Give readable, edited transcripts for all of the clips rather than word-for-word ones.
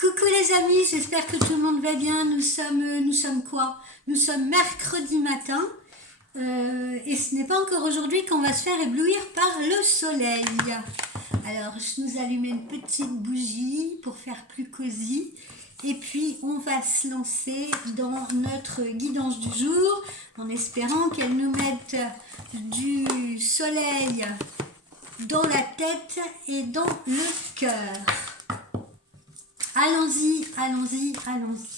Coucou les amis, j'espère que tout le monde va bien. Nous sommes quoi? Nous sommes mercredi matin et ce n'est pas encore aujourd'hui qu'on va se faire éblouir par le soleil. Alors je nous allume une petite bougie pour faire plus cosy et puis on va se lancer dans notre guidance du jour en espérant qu'elle nous mette du soleil dans la tête et dans le cœur. Allons-y, allons-y, allons-y.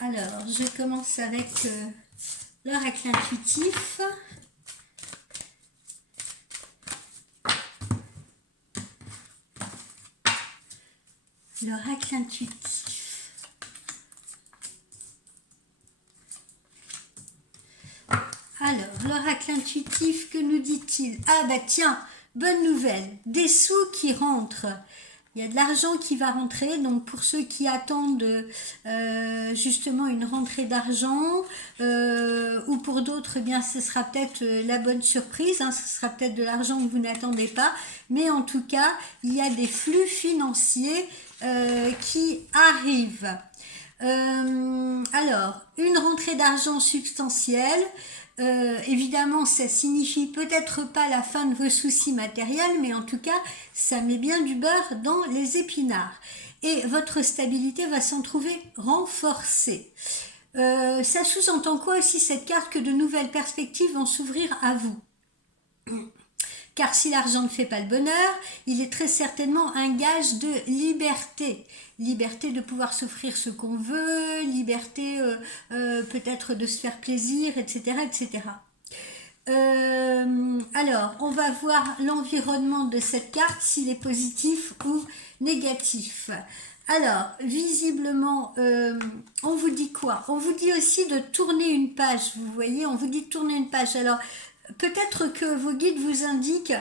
Alors, je commence avec l'oracle intuitif. L'oracle intuitif. Alors, l'oracle intuitif, que nous dit-il? Ah bah tiens, bonne nouvelle, des sous qui rentrent. Il y a de l'argent qui va rentrer, donc pour ceux qui attendent justement une rentrée d'argent, ou pour d'autres, eh bien, ce sera peut-être la bonne surprise, hein, ce sera peut-être de l'argent que vous n'attendez pas, mais en tout cas, il y a des flux financiers qui arrivent. Alors, une rentrée d'argent substantielle. Évidemment, ça signifie peut-être pas la fin de vos soucis matériels, mais en tout cas, ça met bien du beurre dans les épinards. Et votre stabilité va s'en trouver renforcée. Ça sous-entend quoi aussi cette carte? Que de nouvelles perspectives vont s'ouvrir à vous. Car si l'argent ne fait pas le bonheur, il est très certainement un gage de liberté. Liberté de pouvoir s'offrir ce qu'on veut, liberté peut-être de se faire plaisir, etc. etc. Alors, on va voir l'environnement de cette carte, s'il est positif ou négatif. Alors, visiblement, on vous dit quoi? On vous dit aussi de tourner une page, vous voyez, on vous dit de tourner une page. Alors, peut-être que vos guides vous indiquent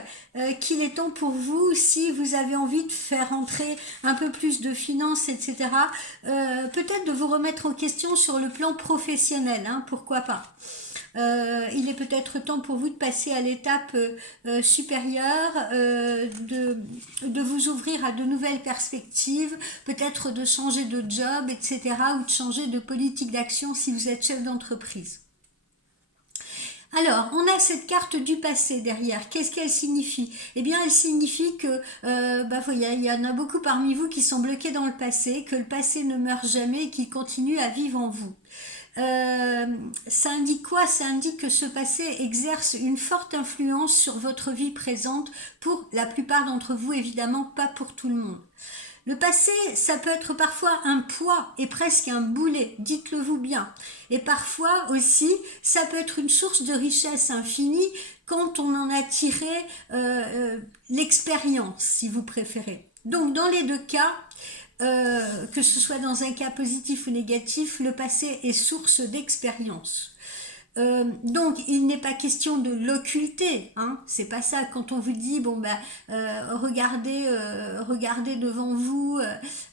qu'il est temps pour vous, si vous avez envie de faire entrer un peu plus de finances, etc., peut-être de vous remettre en question sur le plan professionnel, hein, pourquoi pas. Il est peut-être temps pour vous de passer à l'étape supérieure, de vous ouvrir à de nouvelles perspectives, peut-être de changer de job, etc., ou de changer de politique d'action si vous êtes chef d'entreprise. Alors, on a cette carte du passé derrière. Qu'est-ce qu'elle signifie? Eh bien, elle signifie que, il y en a beaucoup parmi vous qui sont bloqués dans le passé, que le passé ne meurt jamais et qu'il continue à vivre en vous. Ça indique quoi? Ça indique que ce passé exerce une forte influence sur votre vie présente, pour la plupart d'entre vous, évidemment, pas pour tout le monde. Le passé, ça peut être parfois un poids et presque un boulet, dites-le vous bien. Et parfois aussi, ça peut être une source de richesse infinie quand on en a tiré l'expérience, si vous préférez. Donc, dans les deux cas, que ce soit dans un cas positif ou négatif, le passé est source d'expérience. Donc il n'est pas question de l'occulter, hein, c'est pas ça. Quand on vous dit regardez devant vous,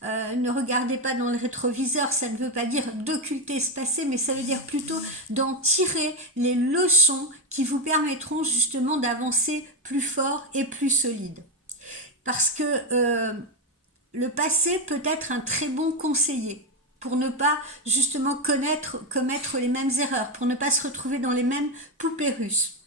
ne regardez pas dans le rétroviseur, ça ne veut pas dire d'occulter ce passé, mais ça veut dire plutôt d'en tirer les leçons qui vous permettront justement d'avancer plus fort et plus solide. Parce que le passé peut être un très bon conseiller pour ne pas justement commettre les mêmes erreurs, pour ne pas se retrouver dans les mêmes poupées russes.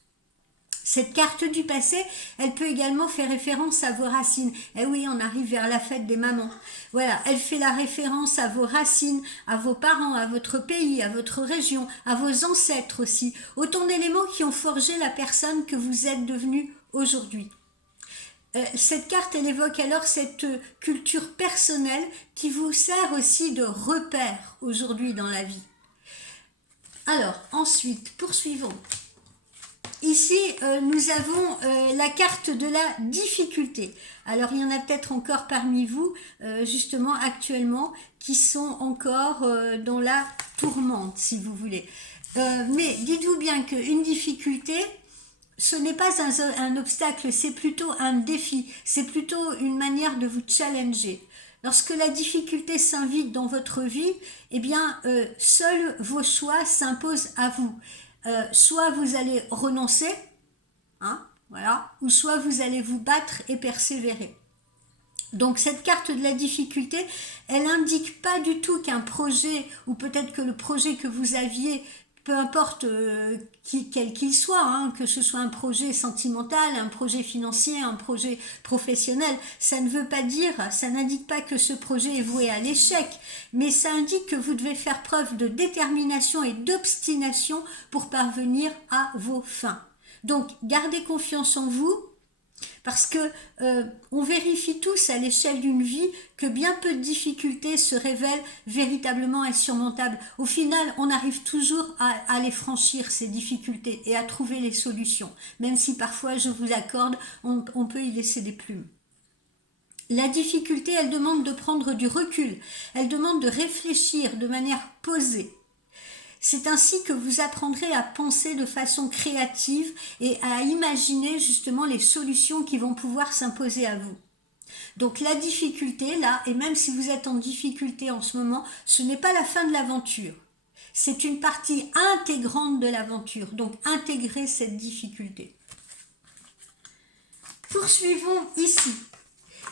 Cette carte du passé, elle peut également faire référence à vos racines. Eh oui, on arrive vers la fête des mamans. Voilà, elle fait la référence à vos racines, à vos parents, à votre pays, à votre région, à vos ancêtres aussi. Autant d'éléments qui ont forgé la personne que vous êtes devenue aujourd'hui. Cette carte, elle évoque alors cette culture personnelle qui vous sert aussi de repère aujourd'hui dans la vie. Alors, ensuite, poursuivons. Ici, nous avons la carte de la difficulté. Alors, il y en a peut-être encore parmi vous, justement, actuellement, qui sont encore dans la tourmente, si vous voulez. Mais dites-vous bien qu'une difficulté, ce n'est pas un obstacle, c'est plutôt un défi, c'est plutôt une manière de vous challenger. Lorsque la difficulté s'invite dans votre vie, eh bien, seuls vos choix s'imposent à vous. Soit vous allez renoncer, hein, voilà, ou soit vous allez vous battre et persévérer. Donc cette carte de la difficulté, elle indique pas du tout qu'un projet, ou peut-être que le projet que vous aviez, peu importe quel qu'il soit, hein, que ce soit un projet sentimental, un projet financier, un projet professionnel, ça ne veut pas dire, ça n'indique pas que ce projet est voué à l'échec, mais ça indique que vous devez faire preuve de détermination et d'obstination pour parvenir à vos fins. Donc gardez confiance en vous, parce que on vérifie tous à l'échelle d'une vie que bien peu de difficultés se révèlent véritablement insurmontables. Au final, on arrive toujours à les franchir, ces difficultés, et à trouver les solutions, même si parfois, je vous accorde, on peut y laisser des plumes. La difficulté, elle demande de prendre du recul, elle demande de réfléchir de manière posée. C'est ainsi que vous apprendrez à penser de façon créative et à imaginer justement les solutions qui vont pouvoir s'imposer à vous. Donc la difficulté, là, et même si vous êtes en difficulté en ce moment, ce n'est pas la fin de l'aventure. C'est une partie intégrante de l'aventure. Donc intégrez cette difficulté. Poursuivons ici.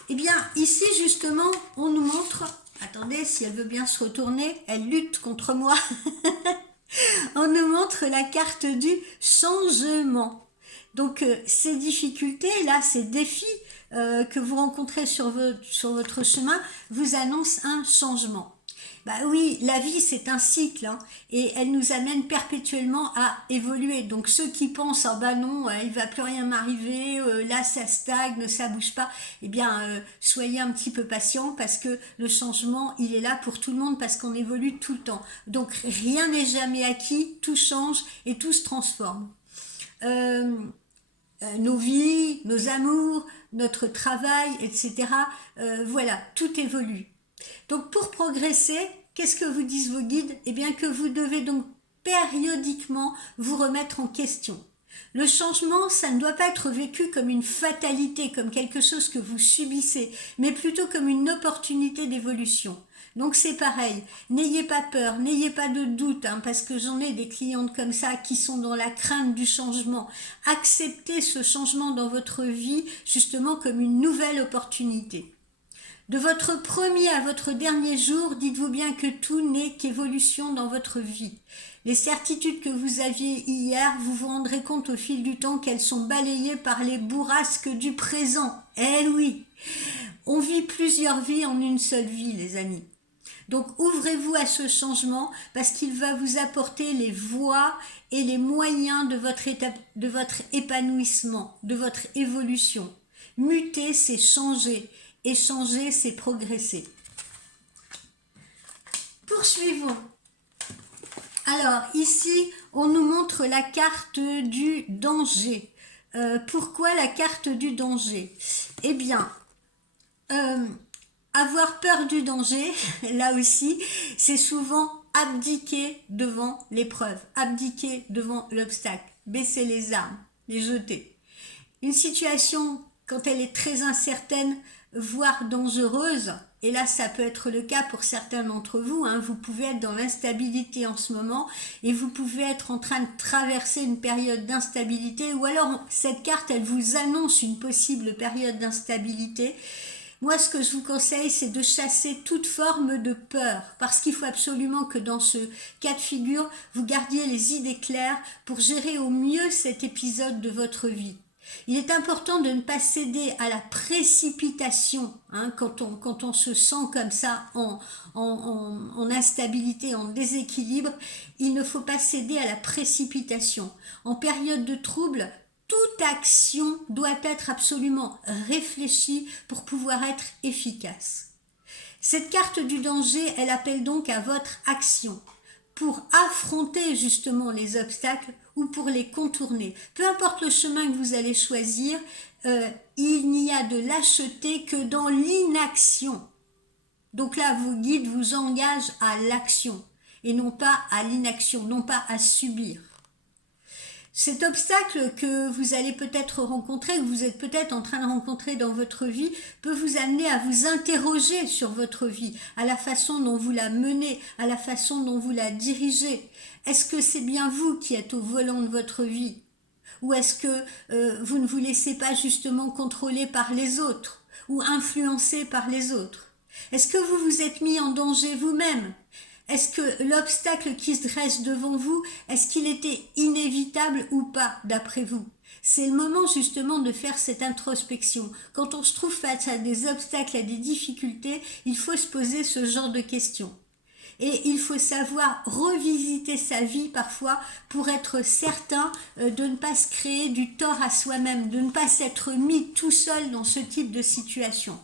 Eh bien, ici, justement, on nous montre... Attendez, si elle veut bien se retourner, elle lutte contre moi. On nous montre la carte du changement. Donc, ces difficultés, là, ces défis que vous rencontrez sur votre chemin, vous annoncent un changement. Bah oui, la vie c'est un cycle, hein, et elle nous amène perpétuellement à évoluer. Donc ceux qui pensent ah bah non, il va plus rien m'arriver, là ça stagne, ça bouge pas, eh bien soyez un petit peu patient parce que le changement il est là pour tout le monde parce qu'on évolue tout le temps. Donc rien n'est jamais acquis, tout change et tout se transforme. Nos vies, nos amours, notre travail, etc. Voilà, tout évolue. Donc pour progresser, qu'est-ce que vous disent vos guides? Eh bien que vous devez donc périodiquement vous remettre en question. Le changement, ça ne doit pas être vécu comme une fatalité, comme quelque chose que vous subissez, mais plutôt comme une opportunité d'évolution. Donc c'est pareil, n'ayez pas peur, n'ayez pas de doute, hein, parce que j'en ai des clientes comme ça qui sont dans la crainte du changement. Acceptez ce changement dans votre vie justement comme une nouvelle opportunité. De votre premier à votre dernier jour, dites-vous bien que tout n'est qu'évolution dans votre vie. Les certitudes que vous aviez hier, vous vous rendrez compte au fil du temps qu'elles sont balayées par les bourrasques du présent. Eh oui, on vit plusieurs vies en une seule vie, les amis. Donc ouvrez-vous à ce changement parce qu'il va vous apporter les voies et les moyens de votre épanouissement, de votre évolution. Muter, c'est changer. Et changer, c'est progresser. Poursuivons. Alors, ici, on nous montre la carte du danger. Pourquoi la carte du danger? Eh bien, avoir peur du danger, là aussi, c'est souvent abdiquer devant l'épreuve, abdiquer devant l'obstacle, baisser les armes, les jeter. Une situation, quand elle est très incertaine, voire dangereuse, et là ça peut être le cas pour certains d'entre vous, hein, vous pouvez être dans l'instabilité en ce moment et vous pouvez être en train de traverser une période d'instabilité ou alors cette carte elle vous annonce une possible période d'instabilité. Moi ce que je vous conseille c'est de chasser toute forme de peur parce qu'il faut absolument que dans ce cas de figure vous gardiez les idées claires pour gérer au mieux cet épisode de votre vie. Il est important de ne pas céder à la précipitation, hein, quand on se sent comme ça en instabilité, en déséquilibre. Il ne faut pas céder à la précipitation. En période de trouble, toute action doit être absolument réfléchie pour pouvoir être efficace. Cette carte du danger, elle appelle donc à votre action pour affronter justement les obstacles ou pour les contourner. Peu importe le chemin que vous allez choisir, il n'y a de lâcheté que dans l'inaction. Donc là, vos guides vous engagent à l'action et non pas à l'inaction, non pas à subir. Cet obstacle que vous allez peut-être rencontrer, que vous êtes peut-être en train de rencontrer dans votre vie, peut vous amener à vous interroger sur votre vie, à la façon dont vous la menez, à la façon dont vous la dirigez. Est-ce que c'est bien vous qui êtes au volant de votre vie? Ou est-ce que vous ne vous laissez pas justement contrôler par les autres? ou influencé par les autres? Est-ce que vous vous êtes mis en danger vous-même? Est-ce que l'obstacle qui se dresse devant vous, est-ce qu'il était inévitable ou pas, d'après vous? C'est le moment justement de faire cette introspection. Quand on se trouve face à des obstacles, à des difficultés, il faut se poser ce genre de questions. Et il faut savoir revisiter sa vie parfois pour être certain de ne pas se créer du tort à soi-même, de ne pas s'être mis tout seul dans ce type de situation,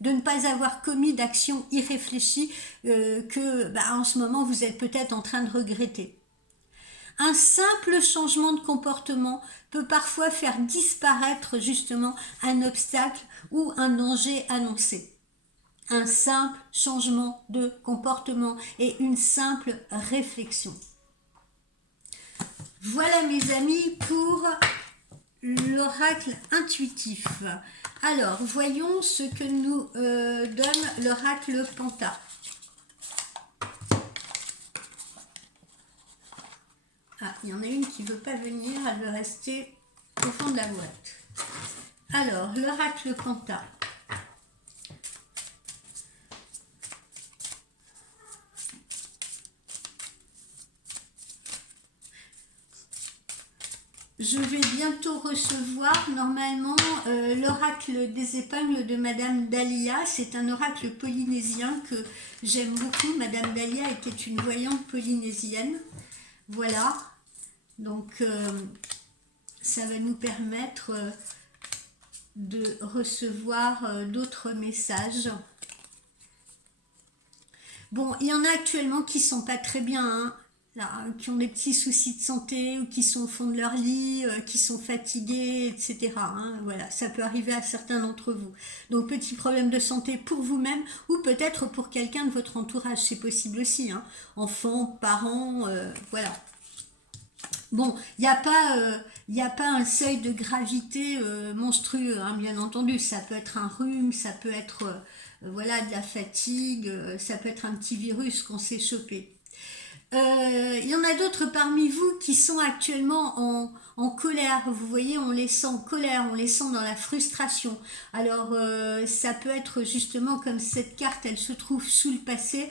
de ne pas avoir commis d'actions irréfléchies que en ce moment vous êtes peut-être en train de regretter. Un simple changement de comportement peut parfois faire disparaître justement un obstacle ou un danger annoncé. Un simple changement de comportement et une simple réflexion. Voilà mes amis pour l'oracle intuitif. Alors, voyons ce que nous donne l'oracle Panta. Ah, il y en a une qui ne veut pas venir, elle veut rester au fond de la boîte. Alors, l'oracle Panta. Je vais bientôt recevoir normalement l'oracle des épingles de Madame Dahlia. C'est un oracle polynésien que j'aime beaucoup. Madame Dahlia était une voyante polynésienne. Voilà. Donc ça va nous permettre de recevoir d'autres messages. Bon, il y en a actuellement qui sont pas très bien, hein. Là, qui ont des petits soucis de santé ou qui sont au fond de leur lit, qui sont fatigués, etc. Hein, voilà, ça peut arriver à certains d'entre vous. Donc, petit problème de santé pour vous-même ou peut-être pour quelqu'un de votre entourage, c'est possible aussi. Hein, enfants, parents, voilà. Bon, il n'y a pas un seuil de gravité monstrueux, hein, bien entendu. Ça peut être un rhume, ça peut être voilà, de la fatigue, ça peut être un petit virus qu'on s'est chopé. Il y en a d'autres parmi vous qui sont actuellement en colère. Vous voyez, on les sent en colère, on les sent dans la frustration. Alors, ça peut être justement comme cette carte, elle se trouve sous le passé.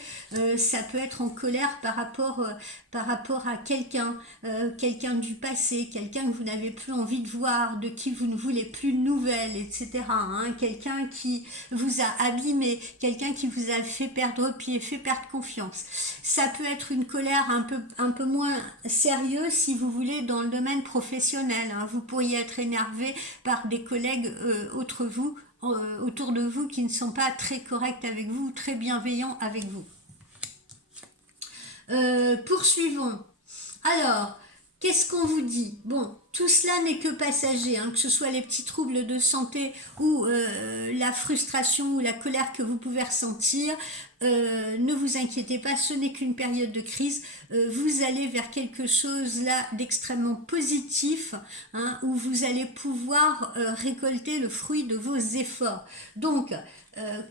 Ça peut être en colère par rapport à quelqu'un du passé, quelqu'un que vous n'avez plus envie de voir, de qui vous ne voulez plus de nouvelles, etc. Hein, quelqu'un qui vous a abîmé, quelqu'un qui vous a fait perdre pied, fait perdre confiance. Ça peut être une colère un peu moins sérieuse, si vous voulez, dans le domaine professionnel. Hein. Vous pourriez être énervé par des collègues autour de vous qui ne sont pas très corrects avec vous, très bienveillants avec vous. Poursuivons. Alors, qu'est-ce qu'on vous dit? Bon, tout cela n'est que passager, hein, que ce soit les petits troubles de santé ou la frustration ou la colère que vous pouvez ressentir. Ne vous inquiétez pas, ce n'est qu'une période de crise. Vous allez vers quelque chose là d'extrêmement positif, hein, où vous allez pouvoir récolter le fruit de vos efforts. Donc,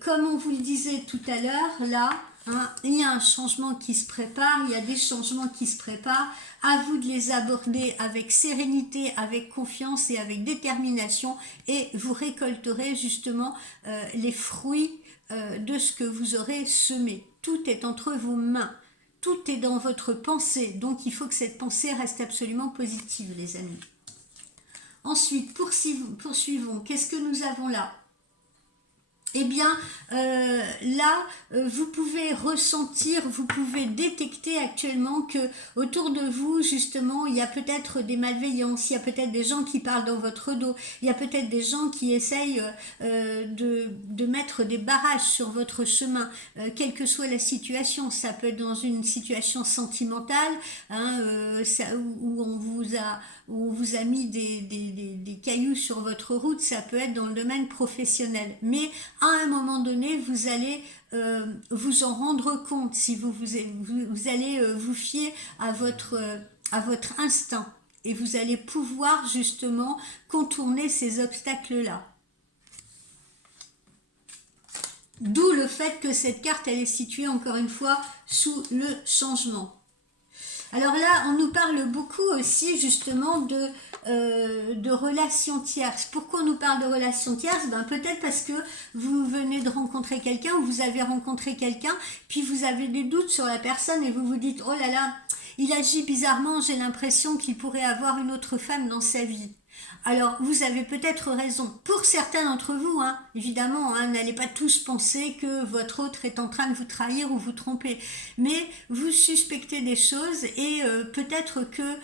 comme on vous le disait tout à l'heure, là, hein, il y a un changement qui se prépare, il y a des changements qui se préparent. À vous de les aborder avec sérénité, avec confiance et avec détermination, et vous récolterez justement les fruits de ce que vous aurez semé. Tout est entre vos mains, tout est dans votre pensée, donc il faut que cette pensée reste absolument positive, les amis. Ensuite, poursuivons. Qu'est-ce que nous avons là? Eh bien, là, vous pouvez ressentir, vous pouvez détecter actuellement que autour de vous, justement, il y a peut-être des malveillances, il y a peut-être des gens qui parlent dans votre dos, il y a peut-être des gens qui essayent de mettre des barrages sur votre chemin, quelle que soit la situation. Ça peut être dans une situation sentimentale, hein, où on vous a mis des cailloux sur votre route, ça peut être dans le domaine professionnel. Mais à un moment donné, vous allez vous en rendre compte, si vous allez vous fier à votre instinct, et vous allez pouvoir justement contourner ces obstacles-là. D'où le fait que cette carte, elle est située encore une fois sous le changement. Alors là, on nous parle beaucoup aussi justement de relations tierces. Pourquoi on nous parle de relations tierces? Ben, peut-être parce que vous venez de rencontrer quelqu'un ou vous avez rencontré quelqu'un, puis vous avez des doutes sur la personne et vous vous dites, oh là là, il agit bizarrement, j'ai l'impression qu'il pourrait avoir une autre femme dans sa vie. Alors, vous avez peut-être raison. Pour certains d'entre vous, hein, évidemment, hein, n'allez pas tous penser que votre autre est en train de vous trahir ou vous tromper. Mais vous suspectez des choses et peut-être que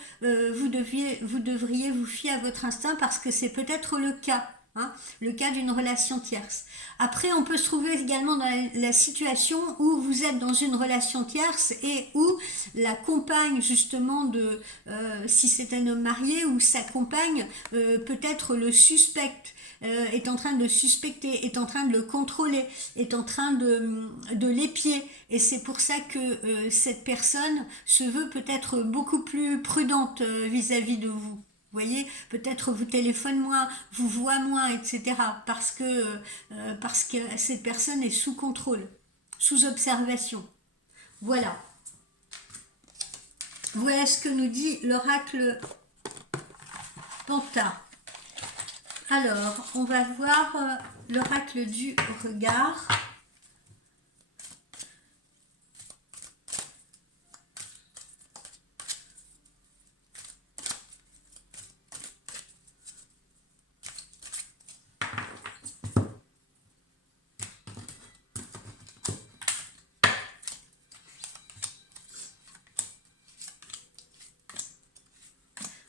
vous devriez vous fier à votre instinct parce que c'est peut-être le cas. Hein, le cas d'une relation tierce. Après, on peut se trouver également dans la situation où vous êtes dans une relation tierce et où la compagne justement si c'est un homme marié, ou sa compagne peut-être le suspecte, est en train de le suspecter, est en train de le contrôler, est en train de l'épier. Et c'est pour ça que cette personne se veut peut-être beaucoup plus prudente vis-à-vis de vous. Vous voyez, peut-être vous téléphone moins, vous voit moins, etc. Parce que cette personne est sous contrôle, sous observation. Voilà. Voilà ce que nous dit l'oracle Panta. Alors, on va voir l'oracle du regard.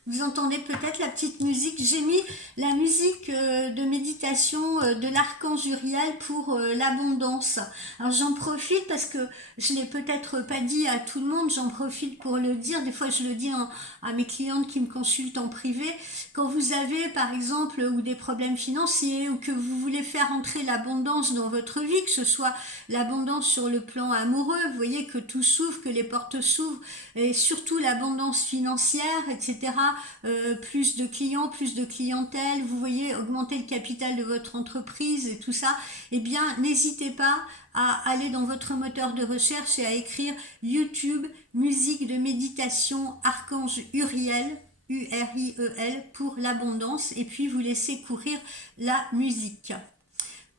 Vous entendez peut-être la petite musique. J'ai mis la musique de méditation de l'archange Uriel pour l'abondance. Alors j'en profite parce que je ne l'ai peut-être pas dit à tout le monde, j'en profite pour le dire. Des fois je le dis à mes clientes qui me consultent en privé. Quand vous avez par exemple ou des problèmes financiers ou que vous voulez faire entrer l'abondance dans votre vie, que ce soit l'abondance sur le plan amoureux, vous voyez que tout s'ouvre, que les portes s'ouvrent, et surtout l'abondance financière, etc. Plus de clients, plus de clientèle, vous voyez, augmenter le capital de votre entreprise et tout ça, eh bien, n'hésitez pas à aller dans votre moteur de recherche et à écrire YouTube, musique de méditation, archange Uriel, Uriel, pour l'abondance, et puis vous laissez courir la musique.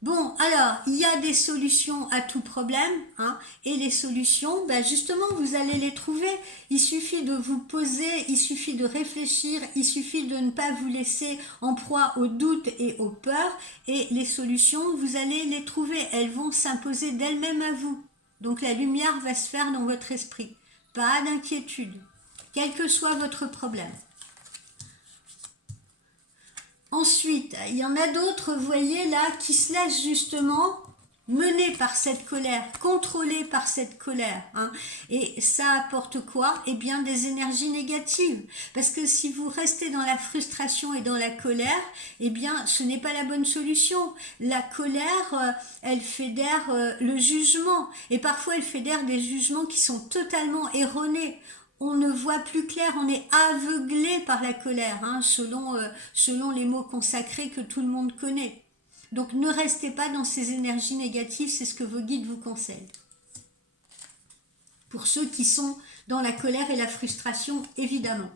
Bon, alors, il y a des solutions à tout problème, hein, et les solutions, ben justement, vous allez les trouver. Il suffit de vous poser, il suffit de réfléchir, il suffit de ne pas vous laisser en proie aux doutes et aux peurs, et les solutions, vous allez les trouver. Elles vont s'imposer d'elles-mêmes à vous. Donc la lumière va se faire dans votre esprit. Pas d'inquiétude, quel que soit votre problème. Ensuite, il y en a d'autres, vous voyez là, qui se laissent justement mener par cette colère, contrôlés par cette colère. Hein. Et ça apporte quoi? Eh bien, des énergies négatives. Parce que si vous restez dans la frustration et dans la colère, eh bien, ce n'est pas la bonne solution. La colère, elle fédère le jugement. Et parfois, elle fédère des jugements qui sont totalement erronés. On ne voit plus clair, on est aveuglé par la colère, hein, selon les mots consacrés que tout le monde connaît. Donc ne restez pas dans ces énergies négatives, c'est ce que vos guides vous conseillent. Pour ceux qui sont dans la colère et la frustration, évidemment.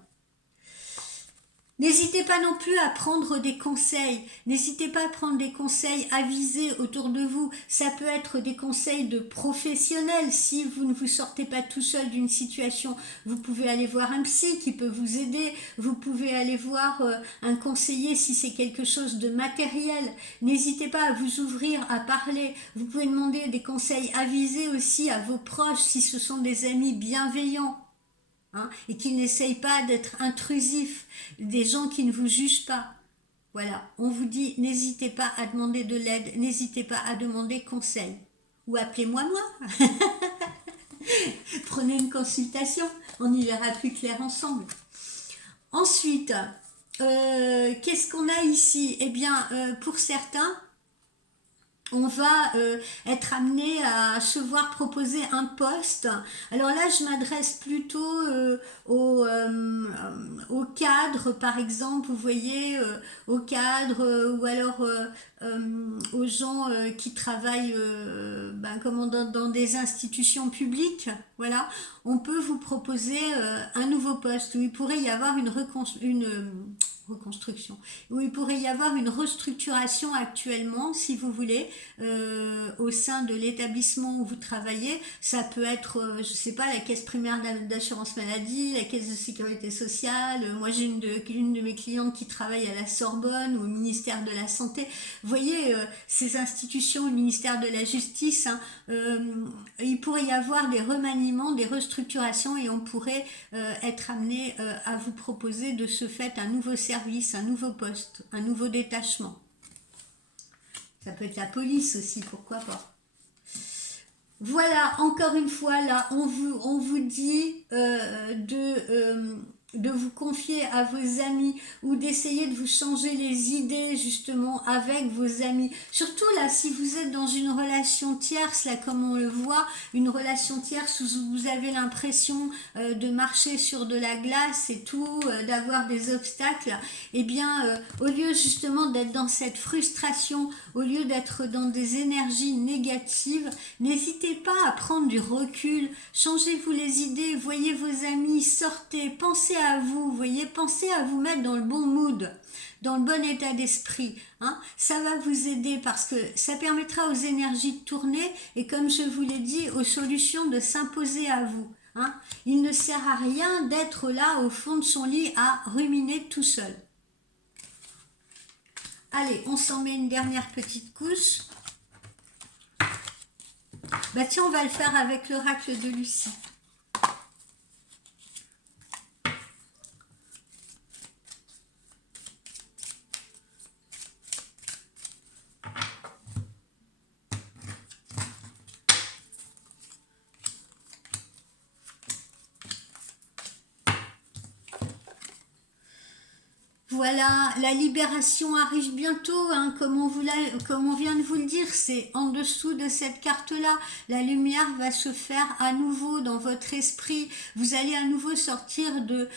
N'hésitez pas non plus à prendre des conseils. N'hésitez pas à prendre des conseils avisés autour de vous. Ça peut être des conseils de professionnels. Si vous ne vous sortez pas tout seul d'une situation, vous pouvez aller voir un psy qui peut vous aider. Vous pouvez aller voir un conseiller si c'est quelque chose de matériel. N'hésitez pas à vous ouvrir, à parler. Vous pouvez demander des conseils avisés aussi à vos proches si ce sont des amis bienveillants. Hein, et qui n'essayent pas d'être intrusifs, des gens qui ne vous jugent pas. Voilà, on vous dit, n'hésitez pas à demander de l'aide, n'hésitez pas à demander conseil. Ou appelez-moi moi. Prenez une consultation, on y verra plus clair ensemble. Ensuite, qu'est-ce qu'on a ici? Eh bien, pour certains, on va être amené à se voir proposer un poste. Alors là, je m'adresse plutôt aux cadres, par exemple, vous voyez, aux cadres ou alors aux gens qui travaillent comment, dans des institutions publiques. Voilà, on peut vous proposer un nouveau poste où il pourrait y avoir une reconstruction, où il pourrait y avoir une restructuration actuellement, si vous voulez, au sein de l'établissement où vous travaillez. Ça peut être, je sais pas, la caisse primaire d'assurance maladie, la caisse de sécurité sociale. Moi, j'ai une de mes clientes qui travaille à la Sorbonne ou au ministère de la Santé. Vous voyez, ces institutions, le ministère de la Justice, hein, il pourrait y avoir des remaniements, des restructurations et on pourrait être amené à vous proposer de ce fait un nouveau service, un nouveau poste, un nouveau détachement. Ça peut être la police aussi, pourquoi pas. Voilà, encore une fois, là, on vous dit de vous confier à vos amis ou d'essayer de vous changer les idées justement avec vos amis. Surtout là, si vous êtes dans une relation tierce, là comme on le voit, une relation tierce où vous avez l'impression de marcher sur de la glace et tout, d'avoir des obstacles, eh bien, au lieu justement d'être dans cette frustration, au lieu d'être dans des énergies négatives, n'hésitez pas à prendre du recul, changez-vous les idées, voyez vos amis, sortez, pensez à vous, voyez, pensez à vous mettre dans le bon mood, dans le bon état d'esprit. Hein. Ça va vous aider parce que ça permettra aux énergies de tourner et comme je vous l'ai dit, aux solutions de s'imposer à vous. Hein. Il ne sert à rien d'être là au fond de son lit à ruminer tout seul. Allez, on s'en met une dernière petite couche. Bah tiens, on va le faire avec l'oracle de Lucie. Voilà, la libération arrive bientôt, hein, comme on vient de vous le dire, c'est en dessous de cette carte-là. La lumière va se faire à nouveau dans votre esprit. Vous allez à nouveau sortir de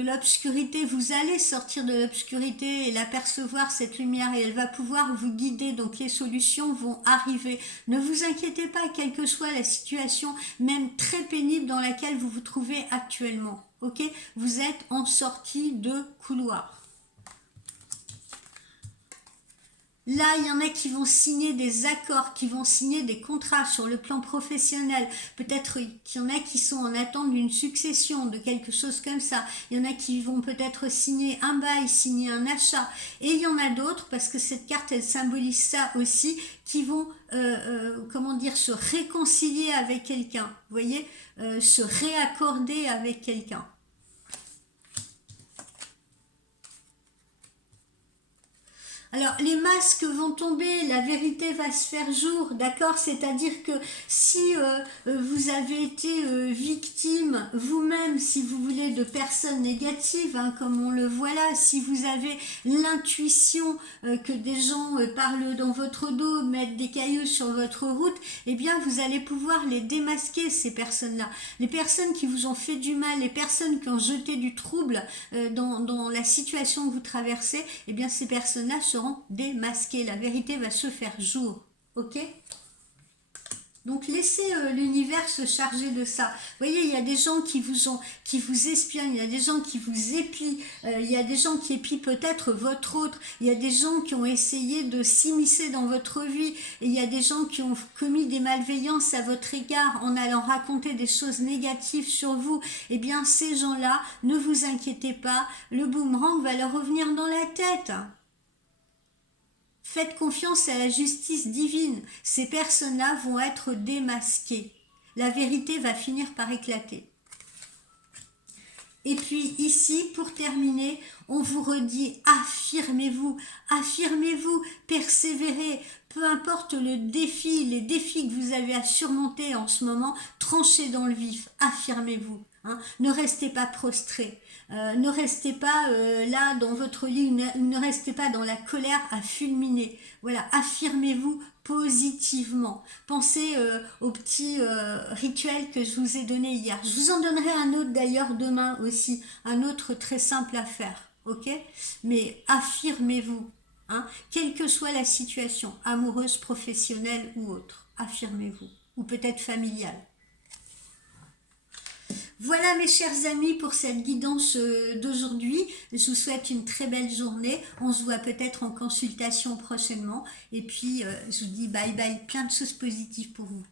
l'obscurité. Vous allez sortir de l'obscurité et l'apercevoir, cette lumière, et elle va pouvoir vous guider. Donc les solutions vont arriver. Ne vous inquiétez pas, quelle que soit la situation, même très pénible dans laquelle vous vous trouvez actuellement. Ok, vous êtes en sortie de couloir. Là, il y en a qui vont signer des accords, qui vont signer des contrats sur le plan professionnel. Peut-être qu'il y en a qui sont en attente d'une succession, de quelque chose comme ça. Il y en a qui vont peut-être signer un bail, signer un achat. Et il y en a d'autres, parce que cette carte, elle symbolise ça aussi, qui vont, comment dire, se réconcilier avec quelqu'un. Vous voyez, se réaccorder avec quelqu'un. Alors, les masques vont tomber, la vérité va se faire jour, d'accord? C'est-à-dire que si vous avez été victime vous-même, si vous voulez, de personnes négatives, hein, comme on le voit là, si vous avez l'intuition que des gens parlent dans votre dos, mettent des cailloux sur votre route, eh bien, vous allez pouvoir les démasquer, ces personnes-là. Les personnes qui vous ont fait du mal, les personnes qui ont jeté du trouble dans la situation que vous traversez, eh bien, ces personnes-là seront démasquées, la vérité va se faire jour, ok? Donc laissez l'univers se charger de ça. Vous voyez, il y a des gens qui vous espionnent, il y a des gens qui vous épient, il y a des gens qui épient peut-être votre autre, il y a des gens qui ont essayé de s'immiscer dans votre vie, et il y a des gens qui ont commis des malveillances à votre égard en allant raconter des choses négatives sur vous. Eh bien, ces gens-là, ne vous inquiétez pas, le boomerang va leur revenir dans la tête. Faites confiance à la justice divine. Ces personnes-là vont être démasquées. La vérité va finir par éclater. Et puis ici, pour terminer, on vous redit, affirmez-vous, affirmez-vous, persévérez. Peu importe le défi, les défis que vous avez à surmonter en ce moment, Tranchez dans le vif, affirmez-vous. Hein. Ne restez pas prostré, ne restez pas là dans votre lit, ne restez pas dans la colère à fulminer. Voilà, affirmez-vous positivement. Pensez au petit rituel que je vous ai donné hier. Je vous en donnerai un autre d'ailleurs demain aussi, un autre très simple à faire. Ok? Mais affirmez-vous. Hein, quelle que soit la situation, amoureuse, professionnelle ou autre, affirmez-vous, ou peut-être familiale. Voilà mes chers amis pour cette guidance d'aujourd'hui. Je vous souhaite une très belle journée. On se voit peut-être en consultation prochainement. Et puis je vous dis bye bye, plein de choses positives pour vous.